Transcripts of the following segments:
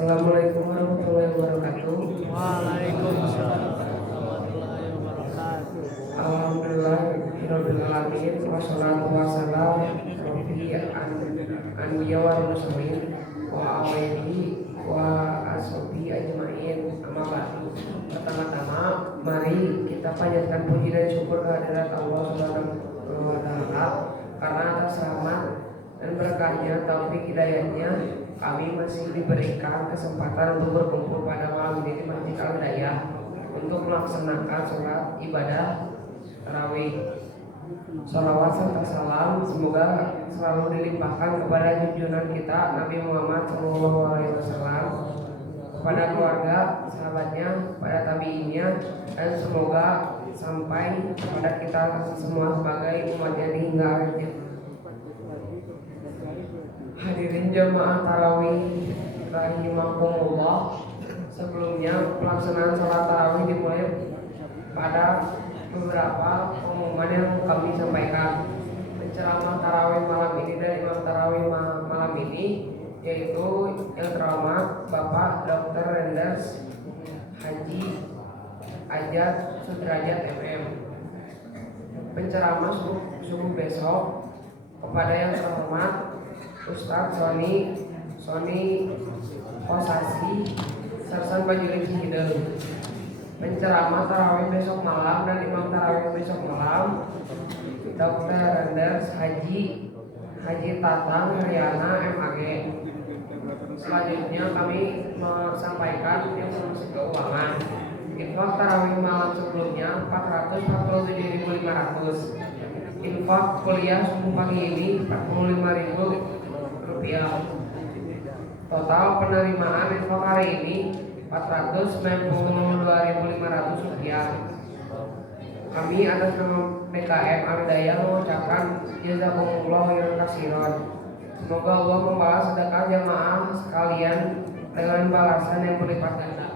Assalamualaikum warahmatullahi wabarakatuh. Waalaikumsalam warahmatullahi wabarakatuh. Alhamdulillahirabbil alamin wassalatu wassalamu anbiya wal mursalin wa alihi wa ashabi ajmain. Amma ba'du. Pertama-tama mari kita panjatkan puji dan syukur kehadirat Allah Subhanahu wa taala karena atas rahmat dan berkahnya, taufik hidayahnya kami masih diberikan kesempatan untuk berkumpul pada malam ini di Masjid Al-Hidayah untuk melaksanakan sholat ibadah tarawih. Salawat serta salam semoga selalu dilimpahkan kepada junjungan kita Nabi Muhammad SAW, kepada keluarga, sahabatnya, pada tabiinnya, dan semoga sampai kepada kita semua sebagai umatnya hingga akhir. Hadirin jamaah tarawih rahimakumullah, sebelumnya pelaksanaan sholat tarawih dimulai pada beberapa pengumuman yang kami sampaikan. Penceramah tarawih malam ini dari imam tarawih malam ini yaitu yang terhormat Bapak Dr. Rendes Haji Ajat Sudrajat MM. Penceramah subuh besok kepada yang terhormat Ustadz Sony Kosasi Sersan Bajulik Cihideng. Penceramah tarawih besok malam dan imam tarawih besok malam Dr. Rendes Haji Tatang Riana MAG. Selanjutnya kami menyampaikan informasi keuangan. Infak tarawih malam sebelumnya 447.500. Infak kuliah subuh pagi ini 45.000 rupiah. Total penerimaan infak hari ini 492.500 rupiah. Kami atas nama BKM Al-Hidayah mengucapkan jazakumullah khairan katsiran. Semoga Allah membalas sedekah jamaah sekalian dengan balasan yang berlipat ganda.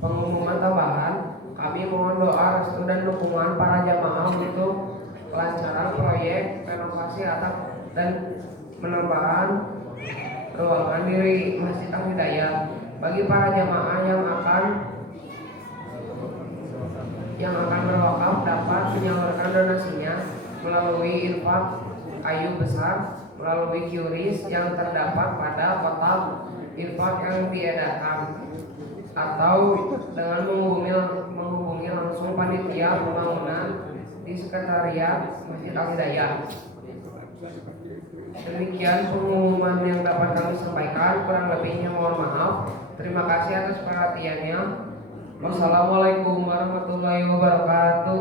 Pengumuman tambahan, kami mohon doa restu dan dukungan para jamaah untuk kelancaran proyek renovasi atap dan penambahan ruangan di Masjid Al-Hidayah. Bagi para jamaah yang akan berwakaf dapat menyalurkan donasinya melalui infak kayu besar melalui QRIS yang terdapat pada kotak infak yang diedarkan, atau dengan menghubungi langsung panitia pembangunan di sekretariat Masjid Al-Hidayah. Demikian pengumuman yang dapat kami sampaikan, kurang lebihnya mohon maaf. Terima kasih atas perhatiannya. Wassalamualaikum warahmatullahi wabarakatuh.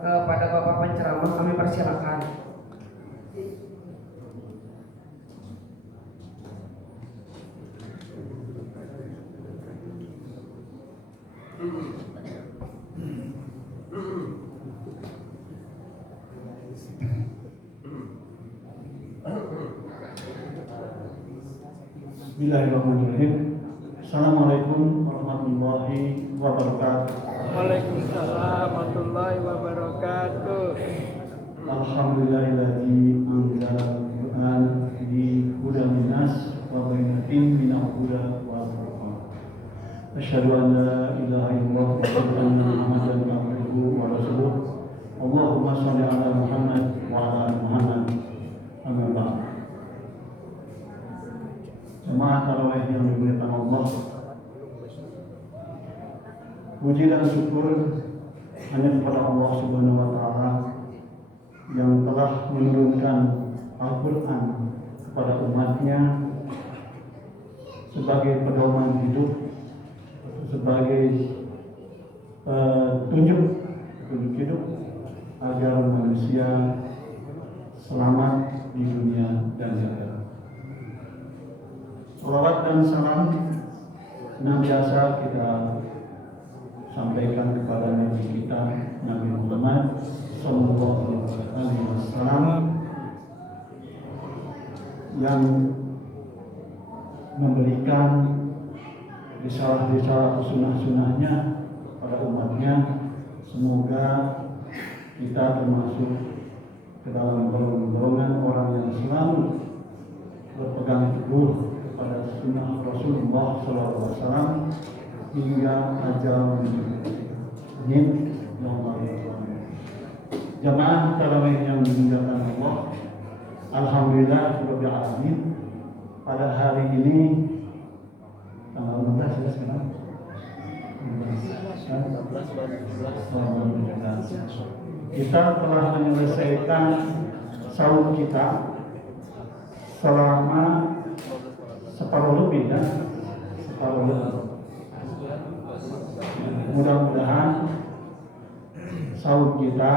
Kepada Bapak penceramah kami persilakan. Bismillahirrahmanirrahim. Assalamualaikum warahmatullahi wabarakatuh. Waalaikumsalam warahmatullahi wabarakatuh. Alhamdulillahilladzi anzala al-Qur'an bi hudan linnas wa bayyinatin minal huda wal furqan. Asyhadu an la ilaha illallah wa asyhadu anna Muhammadan abduhu wa rasuluh. Allahumma shalli ala Muhammad wa ala ali Muhammad. Amma ba'd. Jemaah tarawih yang dimuliakan Allah, puji dan syukur hanya kepada Allah Subhanahu wa taala yang telah menurunkan Al-Qur'an kepada umatnya sebagai pedoman hidup, sebagai tunjuk hidup agar manusia selamat di dunia dan akhirat. Salawat dan salam senantiasa kita sampaikan kepada Nabi kita, Nabi Muhammad Sallallahu Alaihi Wasallam, yang memberikan risalah-risalah sunnah-sunnahnya pada umatnya. Semoga kita termasuk ke dalam golongan orang yang selalu berpegang teguh kepada sunnah Rasulullah SAW hingga ajal menjemput. Amin. Ya Allah. Jamaah tarawih yang dimuliakan Allah, alhamdulillah rabbil alamin. Pada hari ini tanggal 16 ya sekarang. 16. Kita telah menyelesaikan saum kita selama separuh lebih ya, separuh lebih. Mudah-mudahan saum kita,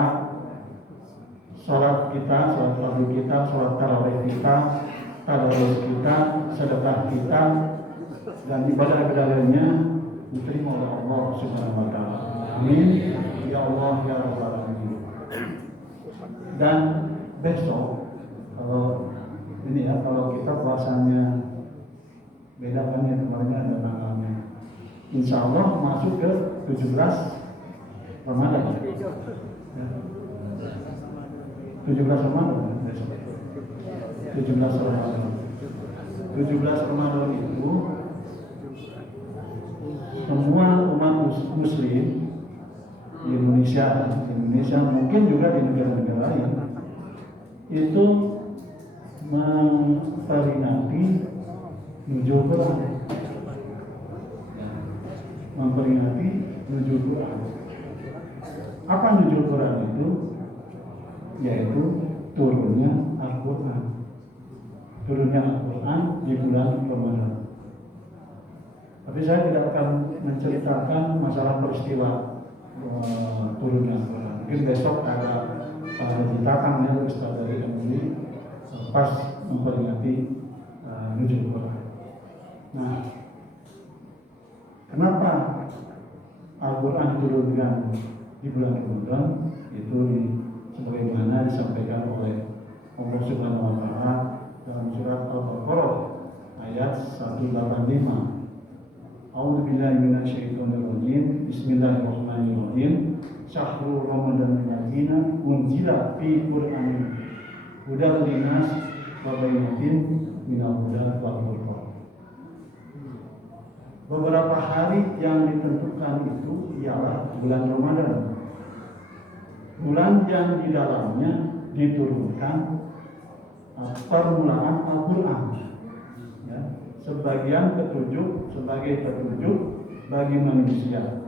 sholat fardu kita, sholat tarawih kita, tadarus kita, sedekah kita, dan ibadah-ibadah lainnya diterima oleh Allah Subhanahu wa taala. Amin. Ya Allah ya Rabbal alamin. Dan besok kalau ini ya, kalau kita puasanya beda kan ya, kemarin ada tanggalnya. Insya Allah masuk ke 17 Ramadan. Ya. 17 Ramadan besok. 17 Ramadan. 17 Ramadan itu semua umat muslim di Indonesia mungkin juga di negara-negara lain itu memperingati nuzul Quran. Memperingati nuzul Quran. Apa nuzul Quran itu? Yaitu turunnya Al-Quran. Turunnya Al-Quran di bulan Ramadan. Tapi saya tidak akan menceritakan masalah peristiwa turunnya Al-Quran. Mungkin besok ada diceritakan ya Ustaz dari MUI pas memperingati nuzul Quran. Nah, kenapa Al-Quran diturunkan di bulan Ramadan? Itu sebagaimana disampaikan oleh Allah Subhanahu wa taala dalam surat Al-Baqarah ayat 185. A'udzu billahi minasyaitonir rajim. Bismillahirrahmanirrahim. Syahrul Ramadan alladzina unzila fi Qur'anin hudal linnas wa bayyinatin minal huda wal furqan. Beberapa hari yang ditentukan itu ialah bulan Ramadan. Bulan yang di dalamnya diturunkan permulaan Al-Quran ya, sebagai petunjuk bagi manusia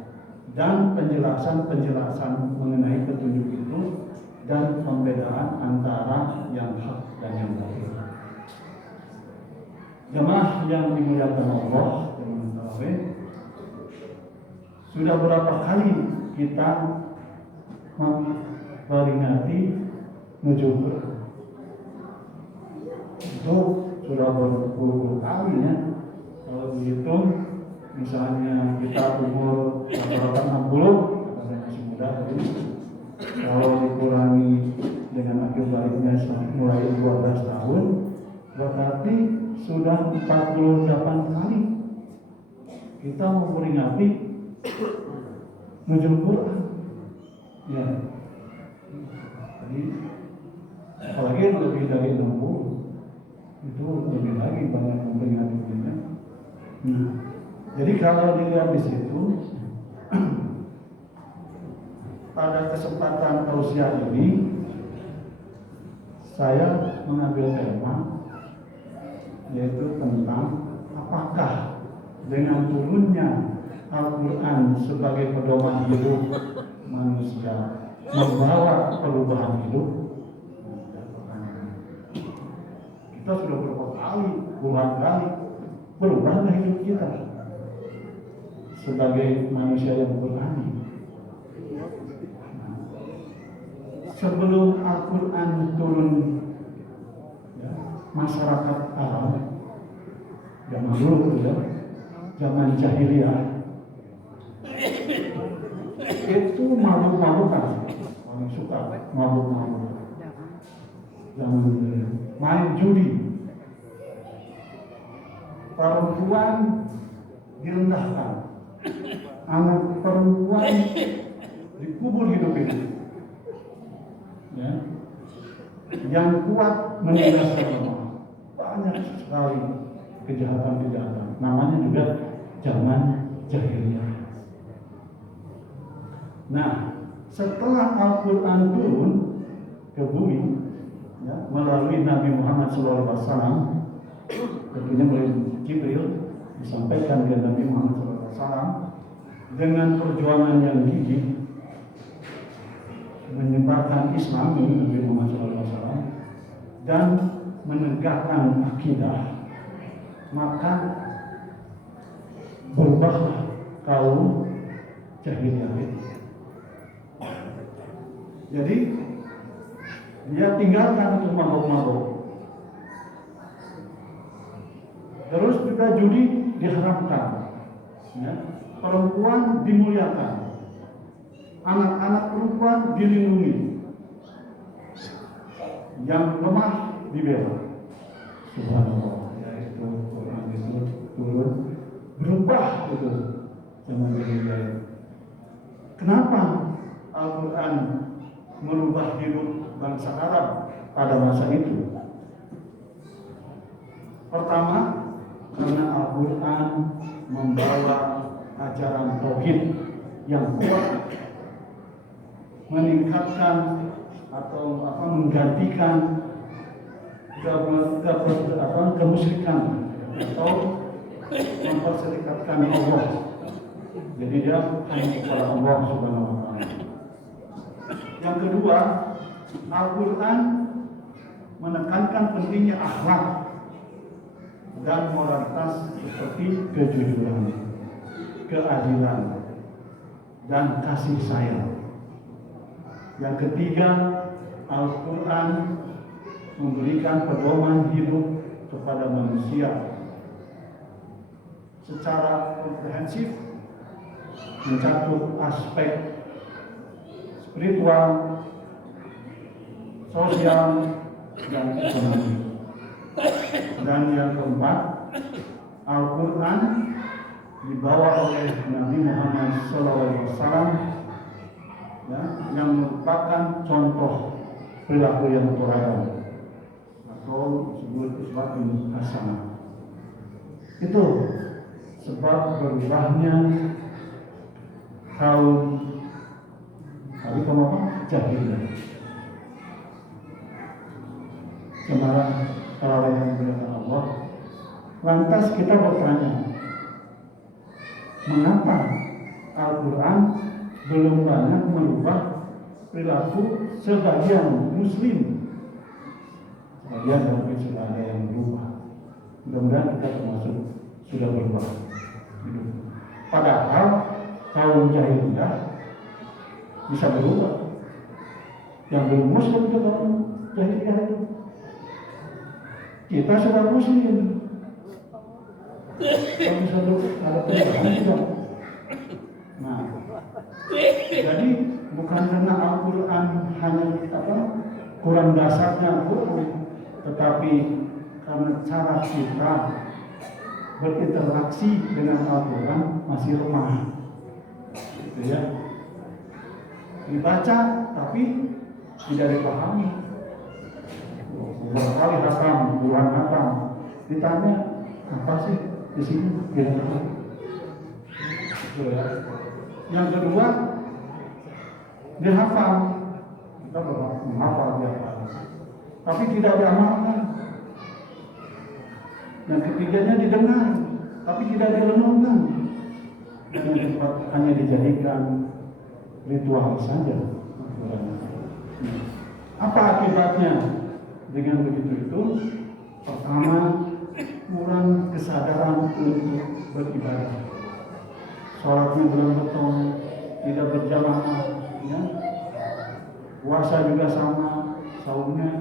dan penjelasan mengenai petunjuk itu dan pembedaan antara yang hak dan yang batil. Jemaah yang dimuliakan Allah, sudah berapa kali kita memperingati nuzul Quran? Itu sudah berpuluh-puluh kali ya. Kalau dihitung, misalnya kita umur rata-rata 60, karena masih muda ini, kalau dikurangi dengan akhir baliknya mulai 12 tahun, berarti sudah 48 kali kita memperingati nuzul Quran. Ya. Jadi apalagi lebih dari 60 itu lebih lagi banyak memperingati ini. Jadi kalau dilihat di situ pada kesempatan tausiah ini saya mengambil tema yaitu tentang apakah dengan turunnya Al-Quran sebagai pedoman hidup manusia membawa perubahan hidup. Kita sudah puluhan kali berubah hidup kita sebagai manusia yang berani. Sebelum Al-Quran turun ya, masyarakat Arab zaman dulu ya, zaman jahiliyah itu mabuk-mabukan, orang suka mabuk-mabukan. Zaman dulu main judi, perempuan direndahkan, anak perempuan dikubur hidup-hidup. Ya. yang kuat menindas yang lemah. Banyak sekali kejahatan-kejahatan. Namanya juga zaman jahiliyah. Nah, setelah Al-Quran turun ke bumi, ya, melalui Nabi Muhammad SAW, tentunya melalui Jibril, disampaikan ke Nabi Muhammad SAW dengan perjuangan yang gigih menyebarkan Islam ini Nabi Muhammad SAW dan menegakkan akidah, maka berubahlah kaum jahiliyah itu. Jadi dia tinggalkan untuk mabuk-mabuk. Terus juga judi diharamkan, ya. Perempuan dimuliakan, anak-anak perempuan dilindungi, yang lemah dibela. Subhanallah, ya itu Quran itu turun berubah itu zaman jahiliyah. Kenapa Al-Quran merubah hidup bangsa Arab pada masa itu? Pertama, karena Al-Quran membawa ajaran tauhid yang kuat, meningkatkan atau menggantikan kemusyrikan atau memperserikatkan Allah. Jadi dia hanya kepada Allah Subhanahu wa Ta'ala. Yang kedua, Al-Quran menekankan pentingnya akhlak dan moralitas seperti kejujuran, keadilan, dan kasih sayang. Yang ketiga, Al-Quran memberikan pedoman hidup kepada manusia secara komprehensif, mencakup aspek spiritual, sosial, dan ekonomi. Dan yang keempat, Al-Quran dibawa oleh Nabi Muhammad SAW, ya, yang merupakan contoh perilaku yang teladan atau disebut uswatun hasanah. Itu sebab berubahnya kaum jahiliyah, kemarahan kelalaian kepada Allah. Lantas kita bertanya, mengapa Al-Quran belum banyak merubah perilaku sebagian Muslim? Sebagian mungkin sudah ada yang berubah. Mudah-mudahan kita termasuk sudah berubah. Padahal kaum jahiliyah bisa berubah. Yang belum Muslim itu kaum jahiliyah itu. Kita sudah Muslim. Kalau bisa ada perubahan tidak? Nah, jadi bukan karena Al-Quran hanya kurang dasarnya Al-Quran, tetapi karena cara kita berinteraksi dengan Al-Quran masih lemah, gitu ya. Dibaca tapi tidak dipahami. Beberapa kali hatam, puluhan hatam, ditanya apa sih di sini? Yang kedua, dihafal. Kita menghafal dihafal, tapi tidak diamalkan. Yang ketiganya didengar, tapi tidak direnungkan. Hanya dijadikan ritual saja. Apa akibatnya dengan begitu itu? Pertama, kurang kesadaran untuk beribadah. Sholatnya belum betul, tidak berjamaah, ya. Puasa juga sama, saumnya,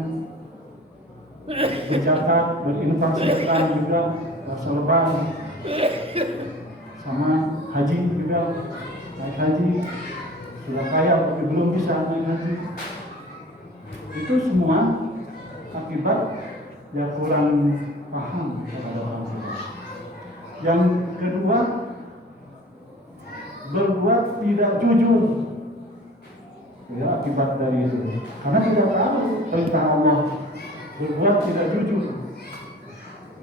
berzakat, berinfak sedekah juga, rasa lebaran, sama haji juga, naik haji, sudah kaya tapi belum bisa naik haji. Itu semua akibat ya kurang paham kepada orang tua. Yang kedua, berbuat tidak jujur. Ya, akibat akibat dari itu. Karena tidak tahu perintah Allah berbuat tidak jujur.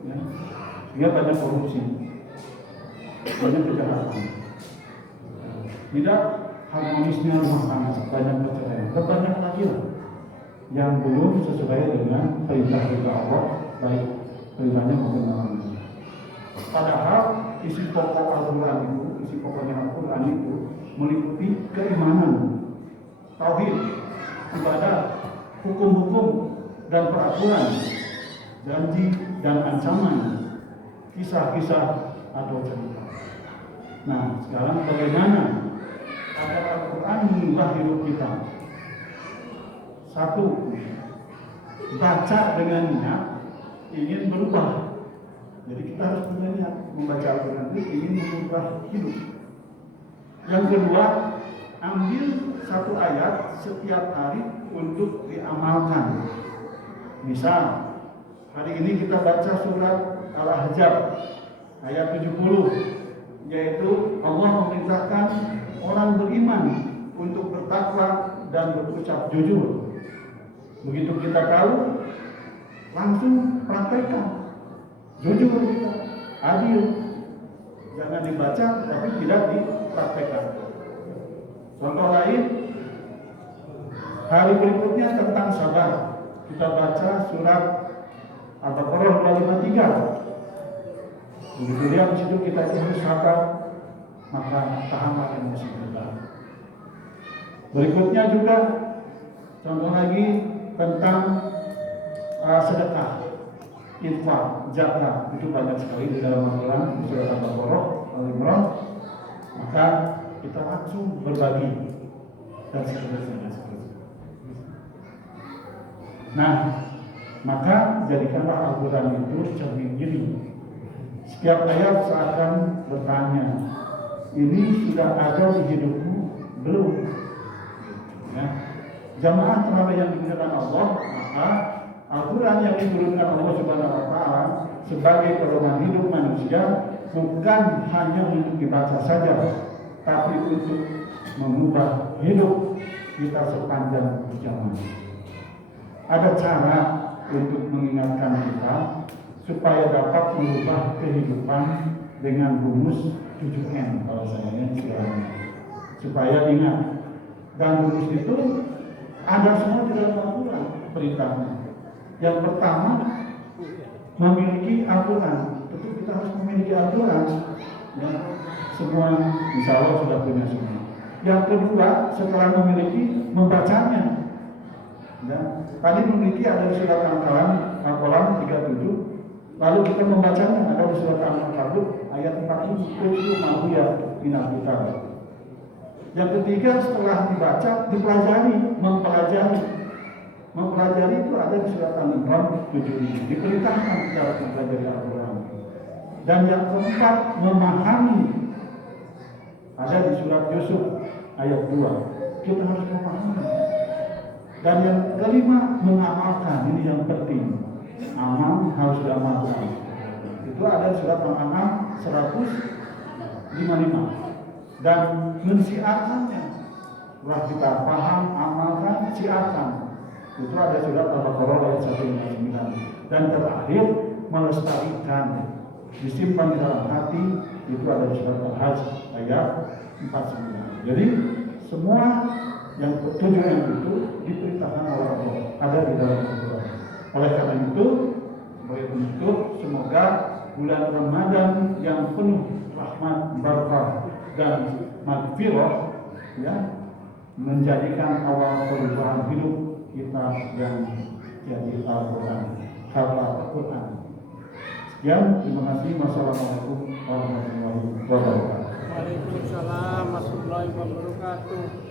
Ya. Dia banyak korupsi, banyak kejahatan, tidak harmonisnya rumah tangga, banyak perceraian, dan banyak lagi lah yang belum sesuai dengan perintah Allah, baik perintahnya maupun larangannya. Padahal isi pokok Al-Quran itu, isi pokoknya Al-Quran itu meliputi keimanan, tauhid, ibadah, hukum-hukum dan peraturan, janji dan ancaman, kisah-kisah atau cerita. Nah, sekarang bagaimana agar Al-Quran mengubah hidup kita? Satu, baca dengan niat ingin berubah. Jadi kita harus punya niat membaca Al-Quran itu ingin mengubah hidup. Yang kedua, ambil satu ayat setiap hari untuk diamalkan. Misal, hari ini kita baca surat Al-Ahzab ayat 70, yaitu Allah memerintahkan orang beriman untuk bertakwa dan berucap jujur. Begitu kita tahu, langsung praktekkan. Jujur kita, adil. Jangan dibaca tapi tidak dipraktekkan. Contoh lain, hari berikutnya tentang sabar. Kita baca surat Al-Baqarah 253. Begitu lihat di situ kita harus sabar, maka tahanlah emosi kita. Berikutnya juga contoh lagi tentang sedekah, infak, zakat, itu banyak sekali di dalam Al-Quran di surat Al-Baqarah, Al-Imran. Maka kita langsung berbagi dan seterusnya. Nah, maka jadikanlah Al-Quran itu cermin diri. Setiap ayat seakan bertanya, ini sudah ada di hidupmu belum? Ya. Jamaah terawih yang dimuliakan Allah, maka Al-Quran yang diturunkan Allah Subhanahu wa Ta'ala sebagai pedoman hidup manusia bukan hanya untuk dibaca saja, tapi untuk mengubah hidup kita sepanjang zaman. Ada cara untuk mengingatkan kita supaya dapat mengubah kehidupan dengan rumus 7M kalau saya sekarang, supaya ingat. Dan rumus itu ada semua di dalam Al-Quran perintahnya. Yang pertama, memiliki Al-Quran. Tentu kita harus memiliki Al-Quran. Ya, semua insya Allah sudah punya semua. Yang kedua, setelah memiliki, membacanya. Ya, tadi memiliki ada di surat Al-Qalam 37. Lalu kita membacanya ada di surat Al-Ankabut ayat 40. Ma'huyah minal kitab. Yang ketiga, setelah dibaca, dipelajari, mempelajari. Mempelajari itu ada di surat Al-Imran 7. Diperintahkan kita harus mempelajari Al-Quran. Dan yang keempat, memahami. Ada di surat Yusuf ayat 2. Kita harus memahami. Dan yang kelima, mengamalkan. Ini yang penting. Amal harus diamalkan. Itu ada di surat Al-An'am 155. Dan mensiarkannya. Setelah kita paham, amalkan, siarkan. Itu ada surat Al-Baqarah ayat 159. Dan terakhir, melestarikan, disimpan di dalam hati. Itu ada di surat Al-Hajj ayat 49. Jadi semua yang ketujuh itu diperintahkan oleh Allah, ada di dalam Al-Quran. Oleh karena itu, sebagai penutup, semoga bulan Ramadan yang penuh rahmat, barakah dan maghfirah, ya, menjadikan awal perubahan hidup kita yang jadi Al-Quran, kata Al-Quran. Sekian, terima kasih. Wassalamualaikum warahmatullahi wabarakatuh. Waalaikumsalam warahmatullahi wabarakatuh.